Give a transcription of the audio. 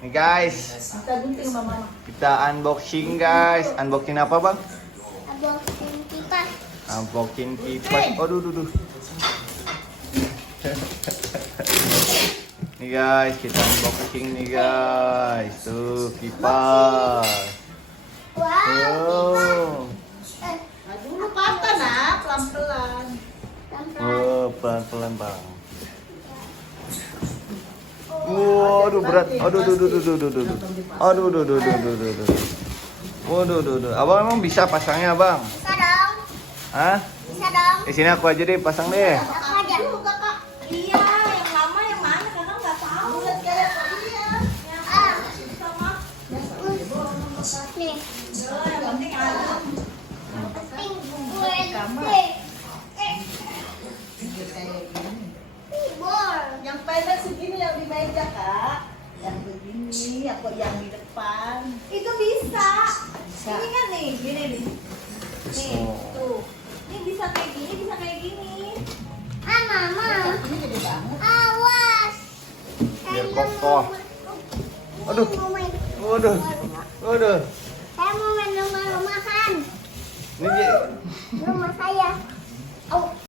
Nih guys, kita unboxing guys. Unboxing apa bang? Unboxing kipas. Unboxing kipas. Aduh, duh. Nih guys, kita unboxing nih guys. Tuh kipas. Wow. Dulu patah nak, pelan-pelan. Oh, pelan-pelan bang. Waduh berat. Aduh. Waduh. Abang emang bisa pasangnya abang? Bisa dong. Hah? Bisa dong. Di sini aku aja deh pasang deh. Aku aja. Iya, yang lama yang mana? Karena nggak tahu. Lihat kayak iya. Ah. Sama. Nih. Yang penting ada. Penting gue. Bor. Yang pendek segini yang di meja kak. Yang begini, yang di depan. Itu bisa. Ini kan nih, gini nih. Nih, tuh. Ini bisa kayak gini, bisa kayak gini. Ah mama. Ini gede banget. Awas. Biar kokoh. Aduh. Waduh. Saya mau main rumah-rumahan. Ini Rumah saya. Oh.